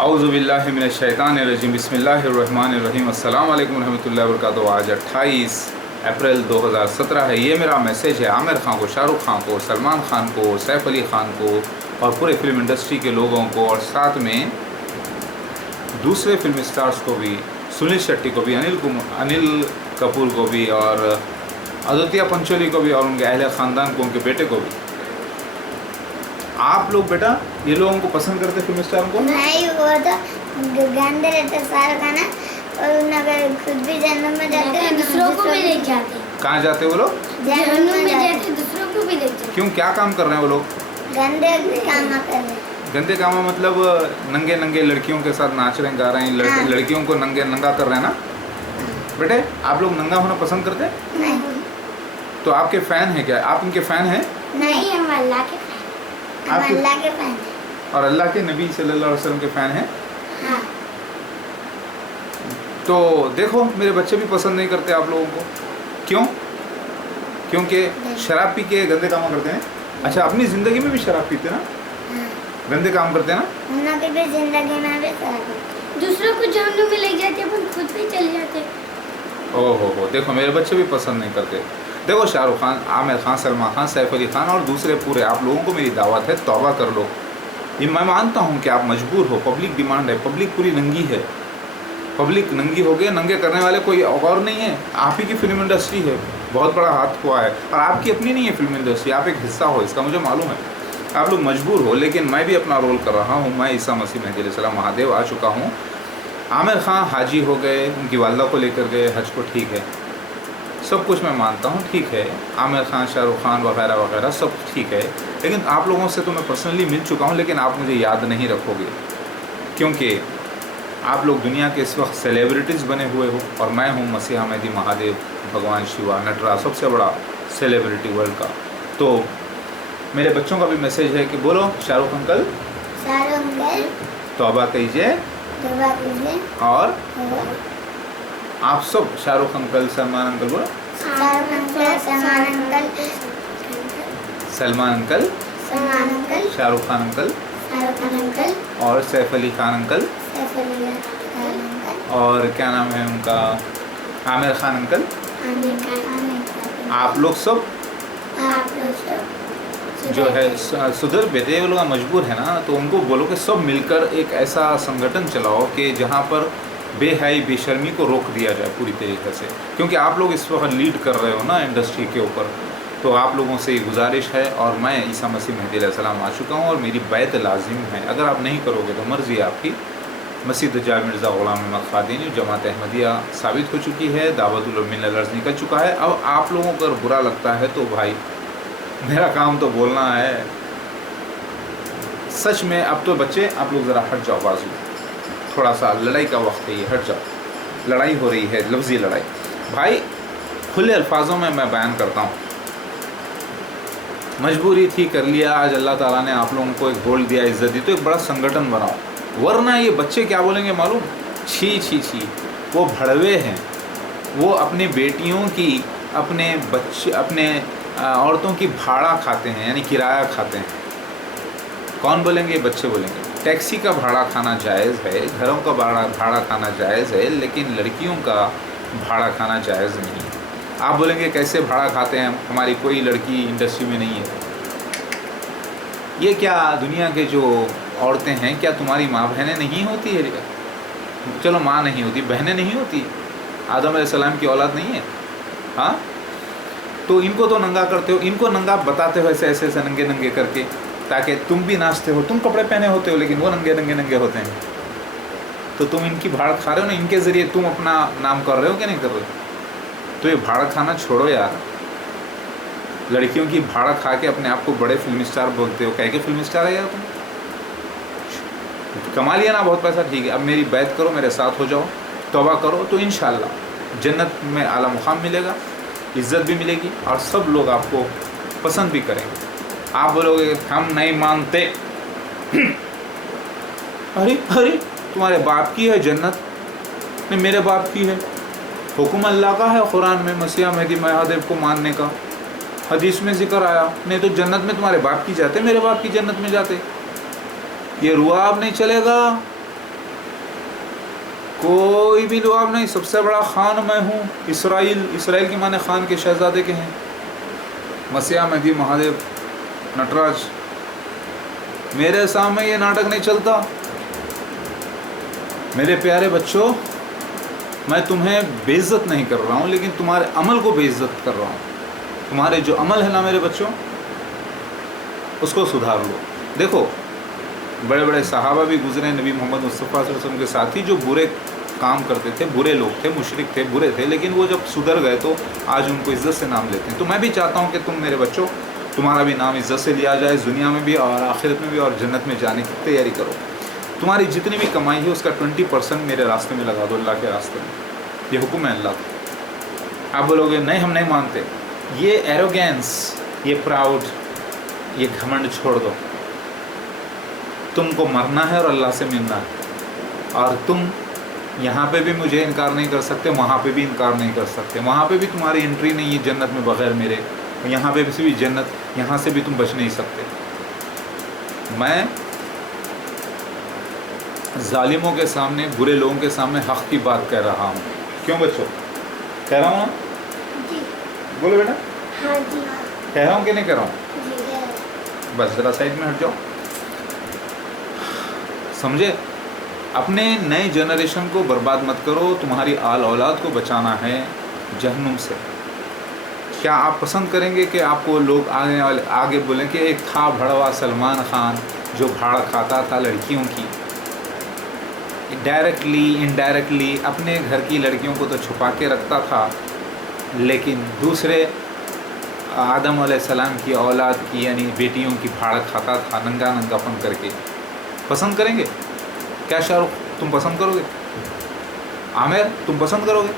औज़ु बिल्लाहि मिनश शैतानिर रजीम बिस्मिल्लाहिर्रहमानिर रहीम अस्सलाम वालेकुम रहमतुल्लाहि व बरकातुहू। आज 28 अप्रैल 2017 है। ये मेरा मैसेज है आमिर खान को, शाहरुख खान को, सलमान खान को, सैफ अली खान को और पूरे फिल्म इंडस्ट्री के लोगों को, और साथ में दूसरे फिल्म स्टार्स को भी, सुनील शेट्टी को भी, अनिल कपूर को भी, और आदित्य पंचोली को भी, और उनके अहले ख़ानदान को, उनके बेटे को भी। आप लोग बेटा ये लोगों को पसंद करते फिल्म स्टार को? नहीं, वो तो गंदे रहते सारा खाना, और उन्हें खुद भी जन्म में जाते हैं, दूसरों को भी ले जाते हैं। कहाँ जाते वो लोग? जन्म में जाते हैं, दूसरों को भी ले जाते हैं। क्यों, क्या काम कर रहे हैं वो लोग? गंदे काम कर रहे हैं। गंदे काम मतलब नंगे नंगे लड़कियों के साथ नाच रहे हैं, गा रहे हैं, हाँ। लड़कियों को नंगा कर रहे हैं ना। बेटे आप लोग नंगा होना पसंद करते हैं? नहीं, तो आपके फैन है क्या? आप इनके फैन हैं? नहीं, हम अल्लाह के फैन, हम आपके- अल्लाह के फैन हैं। और अल्लाह के नबी सल्लल्लाहु अलैहि वसल्लम के फ़ैन हैं? हाँ, तो देखो मेरे बच्चे भी पसंद नहीं करते आप लोगों को। क्यों? क्योंकि शराब पी के गंदे काम करते हैं। अच्छा, अपनी ज़िंदगी में भी शराब पीते ना, हाँ। गंदे काम करते हैं ना। उन्होंने भी जिंदगी में भी दूसरों को जहन्नुम में ले जाते, अपन खुद भी चले जाते। हो, देखो मेरे बच्चे भी पसंद नहीं करते। देखो शाहरुख खान, आमिर खान, सलमान खान, सैफ अली खान और दूसरे पूरे आप लोगों को मेरी दावत है, तौबा कर लो। ये मैं मानता हूँ कि आप मजबूर हो, पब्लिक डिमांड है, पब्लिक पूरी नंगी है, पब्लिक नंगी हो गई। नंगे करने वाले कोई और नहीं है, आप ही की फिल्म इंडस्ट्री है, बहुत बड़ा हाथ हुआ है, और आपकी अपनी नहीं है फिल्म इंडस्ट्री, आप एक हिस्सा हो इसका, मुझे मालूम है। आप लोग मजबूर हो, लेकिन मैं भी अपना रोल कर रहा हूँ। मैं ईसा मसीह मेहदी अलैहिस्सलाम महादेव आ चुका हूँ। आमिर खान हाजी हो गए, उनकी वालदा को लेकर गए हज को, ठीक है, सब कुछ मैं मानता हूँ, ठीक है। आमिर खान, शाहरुख खान वगैरह वगैरह सब ठीक है, लेकिन आप लोगों से तो मैं पर्सनली मिल चुका हूँ, लेकिन आप मुझे याद नहीं रखोगे, क्योंकि आप लोग दुनिया के इस वक्त सेलिब्रिटीज़ बने हुए हो, और मैं हूँ मसीहा मेहदी महादेव, भगवान शिवा, नटराज, सबसे बड़ा सेलिब्रिटी वर्ल्ड का। तो मेरे बच्चों का भी मैसेज है कि बोलो शाहरुख अंकल, तौबा कीजिए, और आप सब शाहरुख अंकल, सलमान अंकल बोलो, सलमान अंकल, शाहरुख खान अंकल, और सैफ अली खान अंकल, और क्या नाम है उनका, आमिर खान अंकल। आप लोग सब जो है सुधर बेटे, वो लोग मजबूर है ना, तो उनको बोलो कि सब मिलकर एक ऐसा संगठन चलाओ कि जहाँ पर बेहयाई, बेशर्मी को रोक दिया जाए पूरी तरीके से, क्योंकि आप लोग इस वक्त लीड कर रहे हो ना इंडस्ट्री के ऊपर। तो आप लोगों से गुजारिश है, और मैं ईसा मसीह मेहदी अलैहिस्सलाम आ चुका हूँ, और मेरी बैत लाजिम है। अगर आप नहीं करोगे तो मर्ज़ी है आपकी। मसीह दज्जाल मिर्ज़ा ग़ुलाम अहमद क़ादिनी जमात अहमदिया साबित हो चुकी है, दावतुल उलूम मिन अलअर्ज़ निकल चुका है। अब आप लोगों को अगर बुरा लगता है तो भाई मेरा काम तो बोलना है। सच में अब तो बच्चे आप लोग ज़रा हट जाओ बाजू, थोड़ा सा लड़ाई का वक्त है ये, हट जाओ। लड़ाई हो रही है, लफ्ज़ी लड़ाई। भाई खुले अल्फाजों में मैं बयान करता हूँ, मजबूरी थी, कर लिया। आज अल्लाह ताला ने आप लोगों को एक गोल्ड दिया, इज़्ज़त दी, तो एक बड़ा संगठन बनाओ, वरना ये बच्चे क्या बोलेंगे मालूम? छी छी छी, वो भड़वे हैं, वो अपनी बेटियों की, अपने बच्चे, अपने औरतों की भाड़ा खाते हैं, यानी किराया खाते हैं। कौन बोलेंगे? बच्चे बोलेंगे। टैक्सी का भाड़ा खाना जायज़ है, घरों का भाड़ा खाना जायज़ है, लेकिन लड़कियों का भाड़ा खाना जायज़ नहीं है। आप बोलेंगे कैसे भाड़ा खाते हैं, हमारी कोई लड़की इंडस्ट्री में नहीं है। ये क्या दुनिया के जो औरतें हैं, क्या तुम्हारी माँ बहनें नहीं होती है? चलो माँ नहीं होती, बहनें नहीं होती, आदम अलैहिस्सलाम की औलाद नहीं है? हाँ, तो इनको तो नंगा करते हो, इनको नंगा बताते हो ऐसे ऐसे ऐसे नंगे नंगे करके, ताकि तुम भी नाचते हो, तुम कपड़े पहने होते हो, लेकिन वो नंगे नंगे नंगे होते हैं। तो तुम इनकी भाड़ खा रहे हो ना, इनके ज़रिए तुम अपना नाम कर रहे हो कि नहीं कर रहे हो? तो ये भाड़ खाना छोड़ो यार। लड़कियों की भाड़ा खा के अपने आप को बड़े फिल्म स्टार बोलते हो, कह के फिल्म स्टार है यार तुम? कमा लिया ना बहुत पैसा, ठीक है, अब मेरी बैत करो, मेरे साथ हो जाओ, तौबा करो, तो इंशाअल्लाह जन्नत में आला मुकाम मिलेगा, इज़्ज़त भी मिलेगी, और सब लोग आपको पसंद भी करेंगे। आप बोलोगे हम नहीं मानते, अरे अरे तुम्हारे बाप की है जन्नत, नहीं मेरे बाप की है। हुक्म अल्लाह का है कुरान में मसीहा मेहदी महादेव को मानने का, हदीस में जिक्र आया। नहीं तो जन्नत में तुम्हारे बाप की जाते, मेरे बाप की जन्नत में जाते। ये रुआब नहीं चलेगा, कोई भी लुआब नहीं, सबसे बड़ा खान मैं हूँ। इसराइल के माने खान के शहजादे के हैं। मसीहा महदी महादेव नटराज, मेरे सामने ये नाटक नहीं चलता। मेरे प्यारे बच्चों, मैं तुम्हें बेइज्जत नहीं कर रहा हूँ, लेकिन तुम्हारे अमल को बेइज्जत कर रहा हूँ। तुम्हारे जो अमल है ना मेरे बच्चों, उसको सुधार लो। देखो बड़े बड़े सहाबा भी गुजरे नबी मोहम्मद मुस्तफ़ा सल्लल्लाहु अलैहि वसल्लम के साथ ही, जो बुरे काम करते थे, बुरे लोग थे, मुशरिक थे, बुरे थे, लेकिन वो जब सुधर गए तो आज उनको इज़्ज़त से नाम लेते हैं। तो मैं भी चाहता हूँ कि तुम मेरे बच्चों, तुम्हारा भी नाम इज़्ज़त से लिया जाए, दुनिया में भी और आखिरत में भी, और जन्नत में जाने की तैयारी करो। तुम्हारी जितनी भी कमाई है उसका 20% मेरे रास्ते में लगा दो, अल्लाह के रास्ते में। ये हुक्म है अल्लाह का। आप बोलोगे नहीं हम नहीं मानते, ये एरोगेंस, ये प्राउड, ये घमंड छोड़ दो। तुमको मरना है और अल्लाह से मिलना है, और तुम यहाँ पे भी मुझे इनकार नहीं कर सकते, वहाँ पे भी इनकार नहीं कर सकते। वहाँ पे भी तुम्हारी एंट्री नहीं है जन्नत में बग़ैर मेरे, यहाँ पे भी जन्नत, यहाँ से भी तुम बच नहीं सकते। मैं जालिमों के सामने, बुरे लोगों के सामने हक़ की बात कह रहा हूँ। क्यों बच्चों, कह रहा हूँ ना? जी। बोलो बेटा। हाँ जी। कह रहा हूँ कि नहीं कह रहा हूँ? जी। बस ज़रा साइड में हट जाओ। समझे? अपने नए जनरेशन को बर्बाद मत करो। तुम्हारी आल औलाद को बचाना है जहन्नुम से। क्या आप पसंद करेंगे कि आपको लोग आगे बोलें कि एक था भड़वा सलमान खान जो भाड़ खाता था लड़कियों की, डायरेक्टली इनडायरेक्टली अपने घर की लड़कियों को तो छुपा के रखता था, लेकिन दूसरे आदम अलैहिस्सलाम की औलाद की यानी बेटियों की भाड़ खाता था नंगा नंगापन करके? पसंद करेंगे क्या? शाहरुख तुम पसंद करोगे? आमिर तुम पसंद करोगे?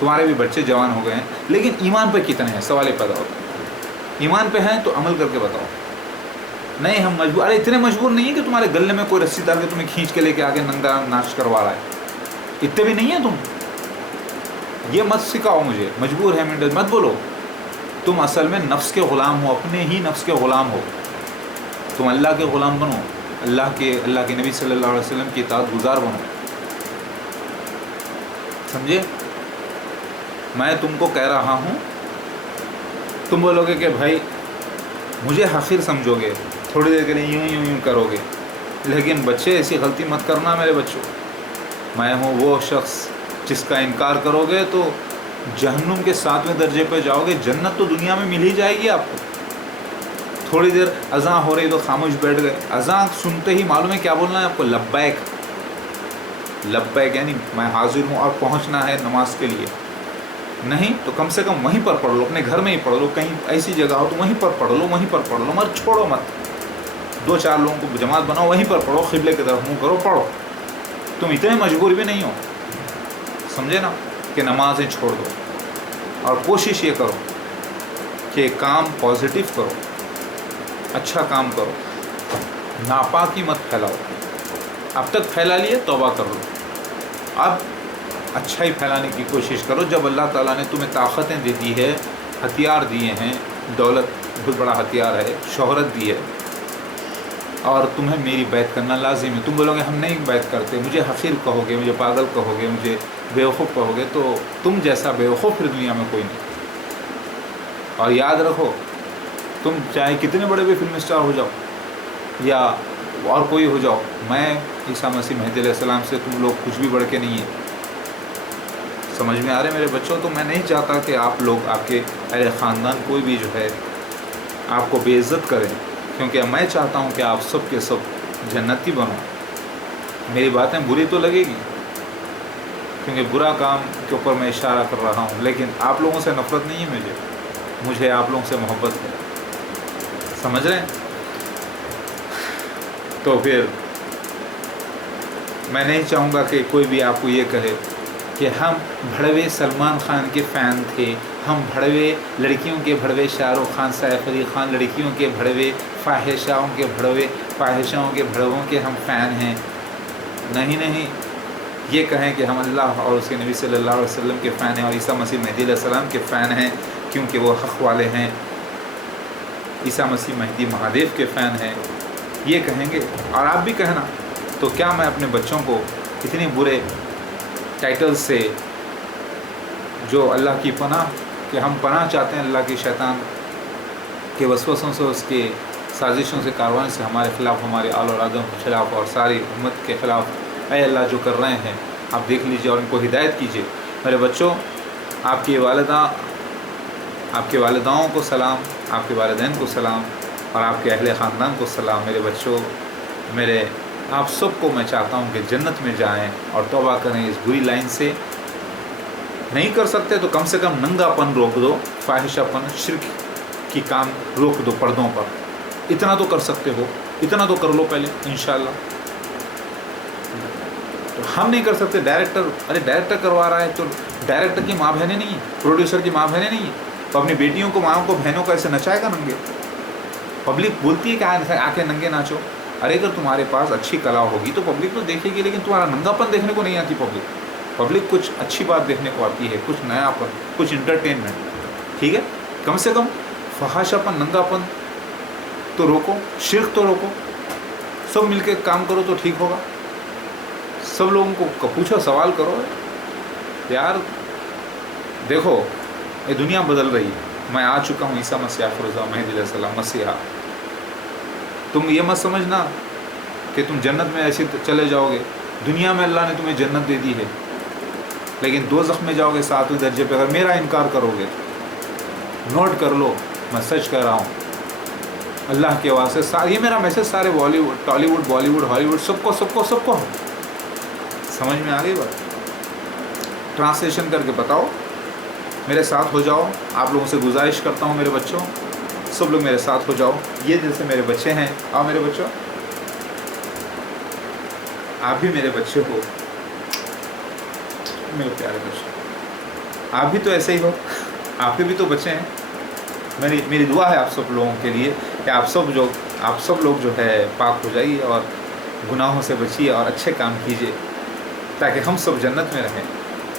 तुम्हारे भी बच्चे जवान हो गए हैं, लेकिन ईमान पे कितने हैं? सवाल पैदा होता है। ईमान पे हैं तो अमल करके बताओ। नहीं हम मजबूर, अरे इतने मजबूर नहीं है कि तुम्हारे गले में कोई रस्सी डाल के तुम्हें खींच के लेके आगे नंगा नाच करवा रहा है। इतने भी नहीं है तुम। ये मत सिखाओ मुझे मजबूर है मिनट मत बोलो। तुम असल में नफ्स के ग़ुलाम हो, अपने ही नफ्स के ग़ुलाम हो। तुम अल्लाह के ग़ुलाम बनो, अल्लाह के नबी सल्लल्लाहु अलैहि वसल्लम की इताअत गुज़ार बनो। समझे? मैं तुमको कह रहा हूँ, तुम बोलोगे कि भाई मुझे हक़ीर समझोगे, थोड़ी देर के लिए यूँ करोगे, लेकिन बच्चे ऐसी गलती मत करना मेरे बच्चों। मैं हूँ वो शख्स जिसका इनकार करोगे तो जहन्नुम के 7वें दर्जे पे जाओगे। जन्नत तो दुनिया में मिल ही जाएगी आपको। थोड़ी देर अज़ान हो रही तो खामोश बैठ गए। अज़ान सुनते ही मालूम है क्या बोलना है आपको? लब्बैक। लब्बैक यानी मैं हाजिर हूँ और पहुँचना है नमाज के लिए। नहीं तो कम से कम वहीं पर पढ़ लो, अपने घर में ही पढ़ लो। कहीं ऐसी जगह हो तो वहीं पर पढ़ लो, वहीं पर पढ़ लो, मत छोड़ो मत। 2-4 लोगों को जमात बनाओ, वहीं पर पढ़ो, क़िबले की तरफ मुँह करो, पढ़ो। तुम इतने मजबूर भी नहीं हो, समझे ना, कि नमाज़ें छोड़ दो। और कोशिश ये करो कि काम पॉजिटिव करो, अच्छा काम करो, नापाकी मत फैलाओ। अब तक फैला लिए, तौबा कर लो। अब अच्छा ही फैलाने की कोशिश करो। जब अल्लाह ताला ने तुम्हें ताकतें दे दी है, हथियार दिए हैं, दौलत बहुत बड़ा हथियार है, शोहरत दी है, और तुम्हें मेरी बैत करना लाजिम है। तुम बोलोगे हम नहीं बैत करते, मुझे हक़ीर कहोगे, मुझे पागल कहोगे, मुझे बेवकूफ़ कहोगे, तो तुम जैसा बेवकूफ़ फिर दुनिया में कोई नहीं। और याद रखो, तुम चाहे कितने बड़े भी फिल्म स्टार हो जाओ या और कोई हो जाओ, मैं ईसा मसीह महदी अलैहिस्सलाम से तुम लोग कुछ भी बढ़ के नहीं है। समझ में आ रहे मेरे बच्चों? तो मैं नहीं चाहता कि आप लोग, आपके अहले ख़ानदान कोई भी जो है आपको बेइज्जत करें, क्योंकि मैं चाहता हूं कि आप सब के सब जन्नती बनो। मेरी बातें बुरी तो लगेगी क्योंकि बुरा काम के ऊपर मैं इशारा कर रहा हूं, लेकिन आप लोगों से नफ़रत नहीं है मुझे आप लोगों से मोहब्बत है। समझ रहे हैं? तो फिर मैं नहीं चाहूँगा कि कोई भी आपको ये कहे कि हम भड़वे सलमान खान के फ़ैन थे, हम भड़वे लड़कियों के भड़वे शाहरुख खान, सैफ अली खान, लड़कियों के भड़वे फ़ाहिशाओं के भड़वों के हम फ़ैन हैं। नहीं, ये कहें कि हम अल्लाह और उसके नबी सल्लल्लाहु अलैहि वसल्लम के फ़ैन हैं और ईसा मसीह महदी अलैहिस्सलाम के फ़ैन हैं, क्योंकि वो हक़ वाले हैं। ईसा मसीह महदी महादेव के फ़ैन हैं, ये कहेंगे और आप भी कहना। तो क्या मैं अपने बच्चों को इतने बुरे टाइटल से जो अल्लाह की पनाह कि हम पनाह चाहते हैं अल्लाह के शैतान के वसवसों से, उसके साजिशों से, कारवां से हमारे ख़िलाफ़, हमारे आल और आदम के ख़िलाफ़ और सारी उम्मत के ख़िलाफ़। ऐ अल्लाह जो कर रहे हैं आप देख लीजिए और इनको हिदायत कीजिए। मेरे बच्चों, आपकी वालिदाओं को सलाम, आपके वालिदैन को सलाम और आपके अहले ख़ानदान को सलाम। मेरे बच्चों, मेरे आप सबको मैं चाहता हूँ कि जन्नत में जाएं और तौबा करें इस बुरी लाइन से। नहीं कर सकते तो कम से कम नंगापन रोक दो, फाहिशापन, शिर्क की काम रोक दो पर्दों पर। इतना तो कर सकते हो, इतना तो कर लो पहले इंशाल्लाह। तो हम नहीं कर सकते, डायरेक्टर, अरे डायरेक्टर करवा रहा है तो डायरेक्टर की माँ बहनें नहीं है, प्रोड्यूसर की माँ बहनें नहीं है, तो अपनी बेटियों को, माँओं को, बहनों को ऐसे नचाएगा नंगे? पब्लिक बोलती है कि आके नंगे नाचो। अरे अगर तुम्हारे पास अच्छी कला होगी तो पब्लिक तो देखेगी, लेकिन तुम्हारा नंगापन देखने को नहीं आती पब्लिक कुछ अच्छी बात देखने को आती है, कुछ नयापन, कुछ इंटरटेनमेंट। ठीक है, कम से कम फहाशापन, नंगापन तो रोको, शिर्क तो रोको। सब मिलके काम करो तो ठीक होगा। सब लोगों को पूछो, सवाल करो यार। देखो ये दुनिया बदल रही है, मैं आ चुका हूँ, ईसा मसीह फ़िरोज़ा मेहदी अलैहिस्सलाम मसीहा। तुम ये मत समझना कि तुम जन्नत में ऐसे चले जाओगे। दुनिया में अल्लाह ने तुम्हें जन्नत दे दी है, लेकिन दोज़ख में जाओगे 7वें दर्जे पे अगर मेरा इनकार करोगे। नोट कर लो, मैं सच कह रहा हूँ अल्लाह के वास्ते। ये मेरा मैसेज सारे बॉलीवुड, टॉलीवुड, बॉलीवुड, हॉलीवुड, सबको समझ में आ गई बात? ट्रांसलेशन करके बताओ, मेरे साथ हो जाओ। आप लोगों से गुजारिश करता हूँ मेरे बच्चों, सब लोग मेरे साथ हो जाओ। ये जैसे मेरे बच्चे हैं, आओ मेरे बच्चों, आप भी मेरे बच्चे हो, मेरे प्यारे बच्चे। आप भी तो ऐसे ही हो, आपके भी तो बच्चे हैं। मेरी दुआ है आप सब लोगों के लिए कि आप सब लोग जो है पाक हो जाइए और गुनाहों से बचिए और अच्छे काम कीजिए, ताकि हम सब जन्नत में रहें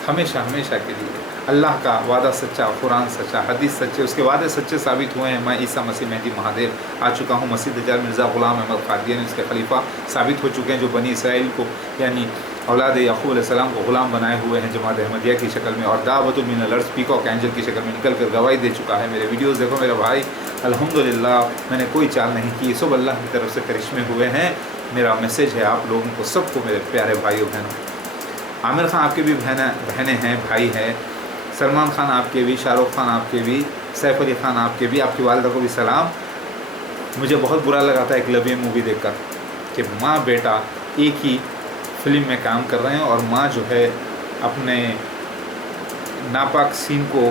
हमेशा हमेशा के लिए। अल्लाह का वादा सच्चा, कुरान सच्चा, हदीस सच्चे, उसके वादे सच्चे साबित हुए हैं। मैं ईसा मसीह मेहदी महादेव आ चुका हूँ। मसीह दज्जाल मिर्ज़ा ग़ुलाम अहमद क़ादियानी उसके खलीफा साबित हो चुके हैं, जो बनी इसराइल को यानी औलाद याक़ूब अलैहिस्सलाम को ग़ुलाम बनाए हुए हैं जमात अहमदिया की शक्ल में, और दावतुल मिनल अर्ज़, पीकॉक एंजल की शक्ल में निकल कर गवाही दे चुका है। मेरे वीडियोस देखो मेरे भाई, अल्हम्दुलिल्लाह मैंने कोई चाल नहीं की, सब अल्लाह की तरफ से करिश्मे हुए हैं। मेरा मैसेज है आप लोगों को सबको, मेरे प्यारे भाइयों बहनों। आमिर खान आपके भी बहनें हैं, भाई हैं। सलमान खान आपके भी, शाहरुख खान आपके भी, सैफ अली खान आपके भी, आपकी वालिदा को भी सलाम। मुझे बहुत बुरा लगा था एकलव्य मूवी देखकर कि माँ बेटा एक ही फिल्म में काम कर रहे हैं और माँ जो है अपने नापाक सीन को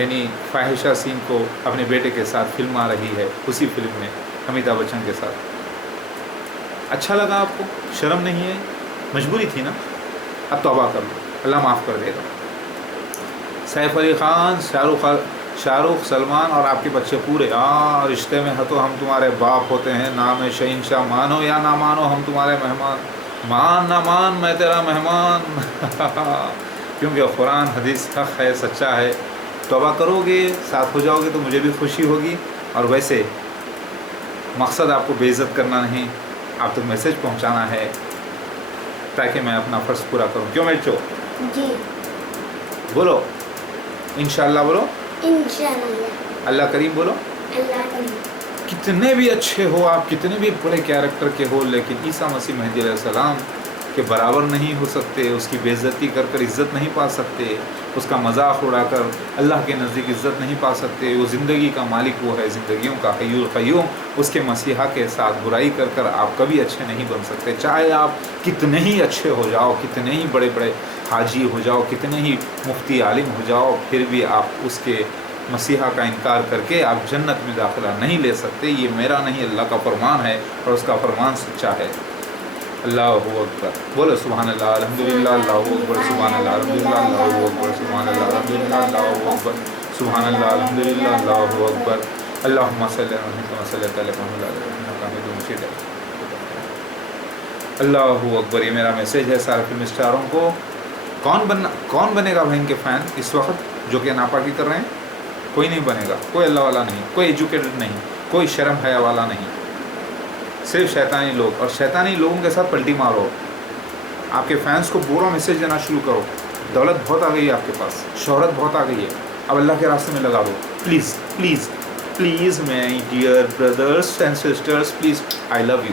यानी फाहिशा सीन को अपने बेटे के साथ फिल्मा रही है, उसी फिल्म में अमिताभ बच्चन के साथ। अच्छा लगा आपको? शर्म नहीं है? मजबूरी थी ना? अब तौबा कर लो, अल्लाह माफ़ कर देगा। सैफ अली खान, शाहरुख, सलमान और आपके बच्चे पूरे, हाँ रिश्ते में है तो हम तुम्हारे बाप होते हैं, नाम है शहंशाह, मानो या ना मानो हम तुम्हारे मेहमान, मान ना मान मैं तेरा मेहमान क्योंकि कुरान हदीस हक़ है, सच्चा है। तौबा करोगे, साथ हो जाओगे तो मुझे भी खुशी होगी। और वैसे मकसद आपको बेइज्जत करना नहीं, आप तक मैसेज पहुंचाना है ताकि मैं अपना फ़र्ज़ पूरा करूं। क्यों बच्चों? जी बोलो इंशाअल्लाह, बोलो इंशाअल्लाह, अल्लाह करीम, बोलो अल्लाह करीम। कितने भी अच्छे हो आप, कितने भी बड़े कैरेक्टर के हो, लेकिन ईसा मसीह मेहदी अलैहिस्सलाम के बराबर नहीं हो सकते। उसकी बेइज्जती कर इज़्ज़त नहीं पा सकते, उसका मजाक उड़ाकर अल्लाह के नज़दीक इज़्ज़त नहीं पा सकते। वो ज़िंदगी का मालिक वो है, ज़िंदगियों का हय्युल क़य्यूम। उसके मसीहा के साथ बुराई कर आप कभी अच्छे नहीं बन सकते। चाहे आप कितने ही अच्छे हो जाओ, कितने ही बड़े बड़े हाजी हो जाओ, कितने ही मुफ्ती आलिम हो जाओ, फिर भी आप उसके मसीहा का इनकार करके आप जन्नत में दाखिला नहीं ले सकते। ये मेरा नहीं, अल्लाह का फरमान है और उसका फरमान सच्चा है। अल्लाहु अकबर, बोलो सुभान अल्लाह, अल्हम्दुलिल्लाह, अल्लाहु अकबर, सुभान अल्लाह, अल्हम्दुलिल्लाह, अल्लाहु अकबर, सुभान अल्लाह, अल्हम्दुलिल्लाह, अल्लाहु अकबर, सुभान अल्लाह, अल्हम्दुलिल्लाह, अल्लाहु अकबर। अल्लाहुम्मा सल्लि अला मुहम्मद व सल्लि अला मुहम्मद इन्नका हमीदुम मजीद। अल्लाहु अकबर। ये मेरा मैसेज है सारे फिल्म स्टारों को। कौन बनेगा भाई इनके फ़ैन इस वक्त जो कि नापाकी कर रहे हैं? कोई नहीं बनेगा, कोई अल्लाह वाला नहीं, कोई एजुकेटेड नहीं, कोई शर्म हया वाला नहीं, सिर्फ शैतानी लोग। और शैतानी लोगों के साथ पलटी मारो, آپ کے فینس کو برا میسیج دینا شروع کرو. دولت بہت آ گئی ہے آپ کے پاس, شہرت بہت آ گئی ہے, اب اللہ کے راستے میں لگا دو. Please please please my dear brothers and sisters, please, I love you.